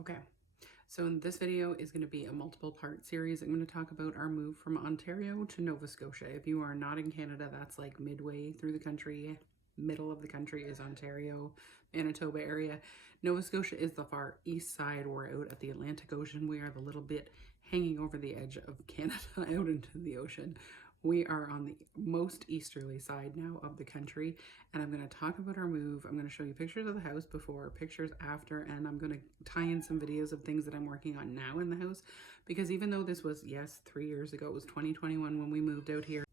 Okay, so in this video is going to be a multiple part series. I'm going to talk about our move from Ontario to Nova Scotia. If you are not in Canada, that's like midway through the country. Middle of the country is Ontario, Manitoba area. Nova Scotia is the far east side. We're out at the Atlantic Ocean. We are the little bit hanging over the edge of Canada out into the ocean. We are on the most easterly side now of the country, and I'm going to talk about our move. I'm going to show you pictures of the house before, pictures after, and I'm going to tie in some videos of things that I'm working on now in the house, because even though this was, yes, 3 years ago, it was 2021 when we moved out here.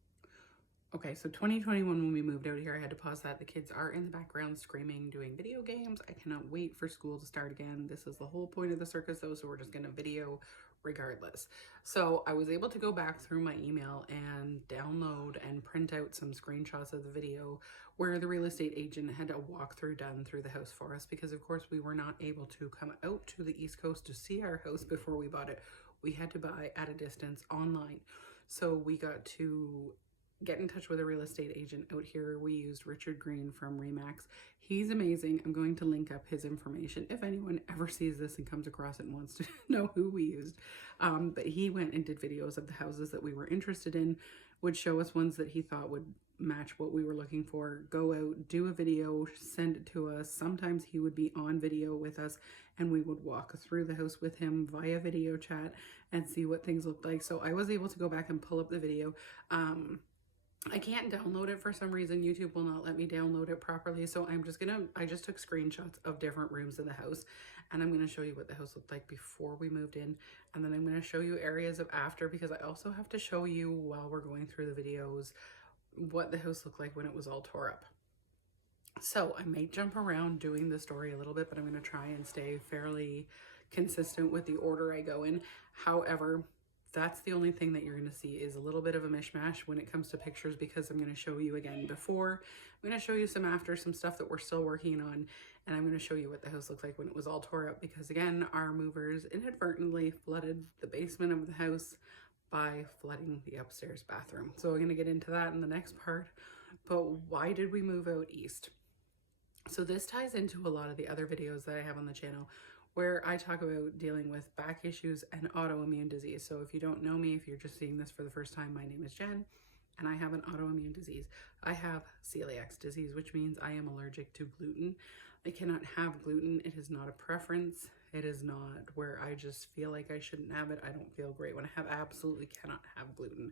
Okay, so 2021 when we moved out here, I had to pause that. The kids are in the background screaming, doing video games. I cannot wait for school to start again. This is the whole point of the circus though, so we're just gonna video regardless. So I was able to go back through my email and download and print out some screenshots of the video where the real estate agent had a walkthrough done through the house for us, because of course we were not able to come out to the East Coast to see our house before we bought it. We had to buy at a distance online. So we got to get in touch with a real estate agent out here. We used Richard Green from Remax. He's amazing. I'm going to link up his information if anyone ever sees this and comes across it and wants to know who we used. But he went and did videos of the houses that we were interested in, would show us ones that he thought would match what we were looking for, go out, do a video, send it to us. Sometimes he would be on video with us and we would walk through the house with him via video chat and see what things looked like. So I was able to go back and pull up the video. I can't download it for some reason. YouTube will not let me download it properly. So I just took screenshots of different rooms in the house, and I'm gonna show you what the house looked like before we moved in. And then I'm gonna show you areas of after, because I also have to show you while we're going through the videos what the house looked like when it was all tore up. So I may jump around doing the story a little bit, but I'm gonna try and stay fairly consistent with the order I go in. However, that's the only thing that you're going to see is a little bit of a mishmash when it comes to pictures, because I'm going to show you again before, I'm going to show you some after, some stuff that we're still working on, and I'm going to show you what the house looked like when it was all tore up, because again, our movers inadvertently flooded the basement of the house by flooding the upstairs bathroom. So we're going to get into that in the next part. But why did we move out east? So this ties into a lot of the other videos that I have on the channel, where I talk about dealing with back issues and autoimmune disease. So if you don't know me, if you're just seeing this for the first time, my name is Jen, and I have an autoimmune disease. I have celiac disease, which means I am allergic to gluten. I cannot have gluten. It is not a preference. It is not where I just feel like I shouldn't have it. I don't feel great when I have, absolutely cannot have gluten.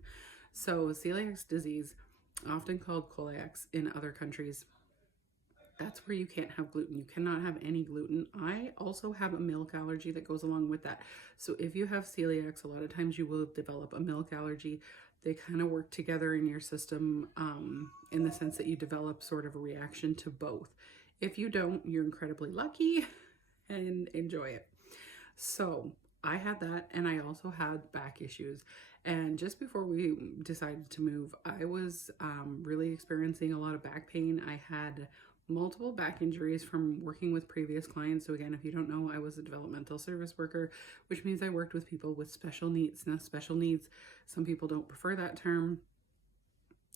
So celiac disease, often called celiac in other countries, that's where you can't have gluten. You cannot have any gluten. I also have a milk allergy that goes along with that. So if you have celiac, a lot of times you will develop a milk allergy. They kind of work together in your system in the sense that you develop sort of a reaction to both. If you don't, you're incredibly lucky and enjoy it. So I had that, and I also had back issues. And just before we decided to move, I was really experiencing a lot of back pain. I had multiple back injuries from working with previous clients. So again, if you don't know, I was a developmental service worker, which means I worked with people with special needs. Now, special needs, some people don't prefer that term.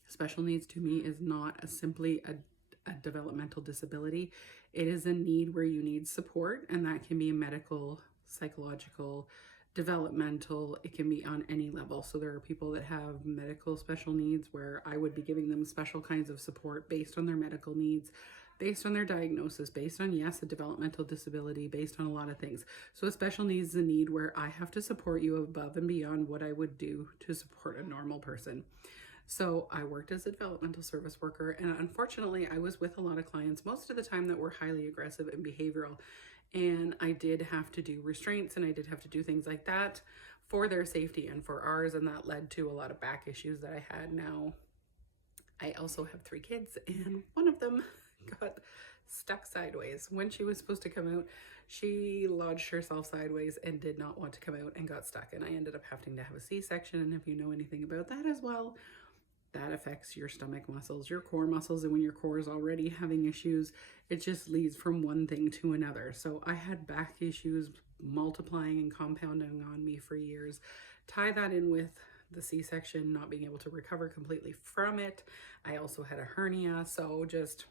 Special needs to me is not simply a developmental disability. It is a need where you need support, and that can be medical, psychological, developmental. It can be on any level. So there are people that have medical special needs where I would be giving them special kinds of support based on their medical needs, based on their diagnosis, based on, yes, a developmental disability, based on a lot of things. So a special needs is a need where I have to support you above and beyond what I would do to support a normal person. So I worked as a developmental service worker, and unfortunately I was with a lot of clients most of the time that were highly aggressive and behavioral. And I did have to do restraints, and I did have to do things like that for their safety and for ours. And that led to a lot of back issues that I had. Now, I also have 3 kids, and one of them got stuck sideways. When she was supposed to come out, she lodged herself sideways and did not want to come out and got stuck. And I ended up having to have a C-section. And if you know anything about that as well, that affects your stomach muscles, your core muscles, and when your core is already having issues, it just leads from one thing to another. So I had back issues multiplying and compounding on me for years. Tie that in with the C-section, not being able to recover completely from it. I also had a hernia, so just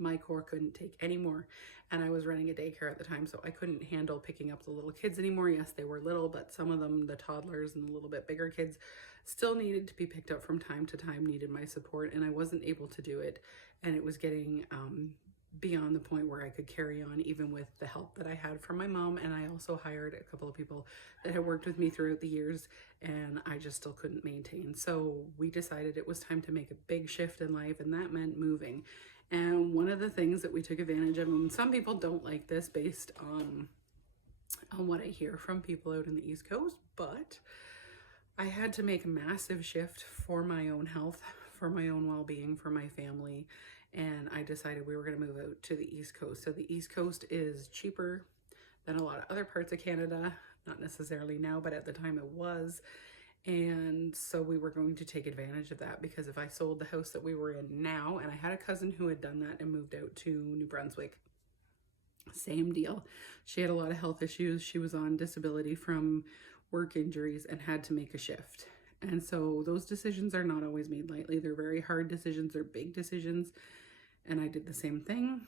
My core couldn't take anymore. And I was running a daycare at the time, so I couldn't handle picking up the little kids anymore. Yes, they were little, but some of them, the toddlers and the little bit bigger kids, still needed to be picked up from time to time, needed my support, and I wasn't able to do it. And it was getting beyond the point where I could carry on, even with the help that I had from my mom. And I also hired a couple of people that had worked with me throughout the years, and I just still couldn't maintain. So we decided it was time to make a big shift in life, and that meant moving. And one of the things that we took advantage of, and some people don't like this based on what I hear from people out in the East Coast, but I had to make a massive shift for my own health, for my own well-being, for my family, and I decided we were going to move out to the East Coast. So the East Coast is cheaper than a lot of other parts of Canada, not necessarily now, but at the time it was. And so we were going to take advantage of that, because if I sold the house that we were in now, and I had a cousin who had done that and moved out to New Brunswick, same deal. She had a lot of health issues. She was on disability from work injuries and had to make a shift. And so those decisions are not always made lightly. They're very hard decisions. They're big decisions. And I did the same thing.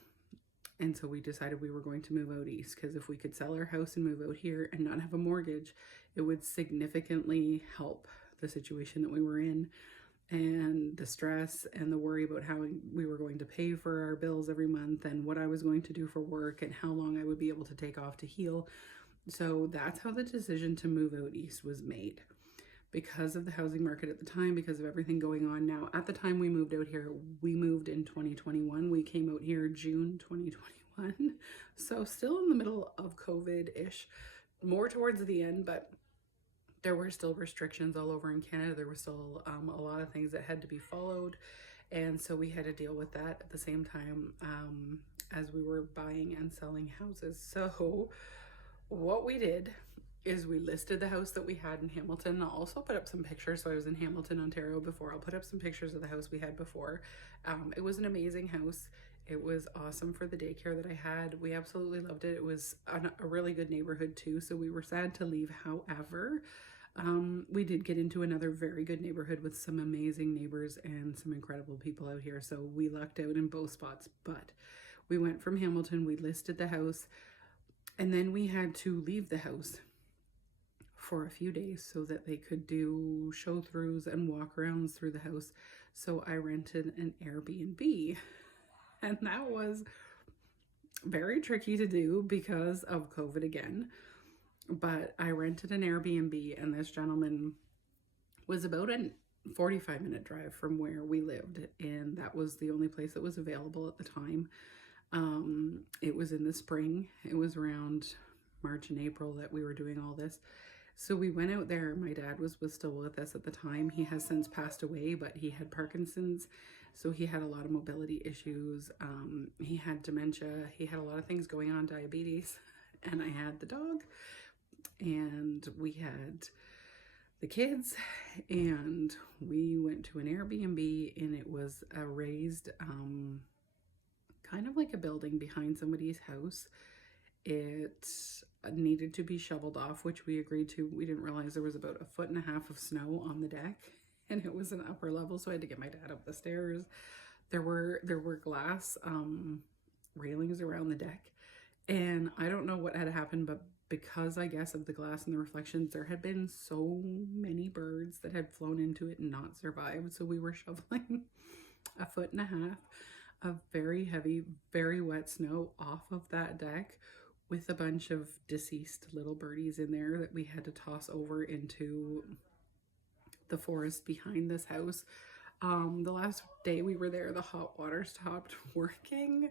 And so we decided we were going to move out east, because if we could sell our house and move out here and not have a mortgage, it would significantly help the situation that we were in, and the stress and the worry about how we were going to pay for our bills every month, and what I was going to do for work, and how long I would be able to take off to heal. So that's how the decision to move out east was made, because of the housing market at the time, because of everything going on now. At the time we moved out here, we moved in 2021. We came out here June 2021. So still in the middle of COVID-ish, more towards the end, but there were still restrictions all over in Canada. There were still a lot of things that had to be followed. And so we had to deal with that at the same time as we were buying and selling houses. So what we did is we listed the house that we had in Hamilton. I'll also put up some pictures. So I was in Hamilton, Ontario before. I'll put up some pictures of the house we had before. It was an amazing house. It was awesome for the daycare that I had. We absolutely loved it. It was a really good neighborhood too. So we were sad to leave. However, we did get into another very good neighborhood with some amazing neighbors and some incredible people out here. So we lucked out in both spots. But we went from Hamilton, we listed the house, and then we had to leave the house for a few days so that they could do show-throughs and walk-arounds through the house. So I rented an Airbnb, and that was very tricky to do because of COVID again. But I rented an Airbnb, and this gentleman was about a 45-minute drive from where we lived, and that was the only place that was available at the time. It was in the spring. It was around March and April that we were doing all this. So we went out there. My dad was still with us at the time. He has since passed away, but he had Parkinson's. So he had a lot of mobility issues. He had dementia. He had a lot of things going on, diabetes. And I had the dog. And we had the kids. And we went to an Airbnb, and it was a raised, kind of like a building behind somebody's house. It needed to be shoveled off, which we agreed to. We didn't realize there was about 1.5 feet of snow on the deck, and it was an upper level, so I had to get my dad up the stairs. There were glass railings around the deck, and I don't know what had happened, but because I guess of the glass and the reflections, there had been so many birds that had flown into it and not survived. So we were shoveling 1.5 feet of very heavy, very wet snow off of that deck, with a bunch of deceased little birdies in there that we had to toss over into the forest behind this house. The last day we were there, the hot water stopped working.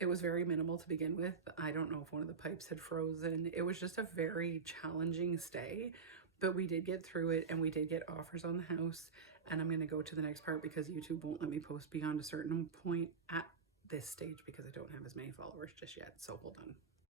It was very minimal to begin with. I don't know if one of the pipes had frozen. It was just a very challenging stay, but we did get through it, and we did get offers on the house. And I'm going to go to the next part because YouTube won't let me post beyond a certain point at this stage because I don't have as many followers just yet. So hold on.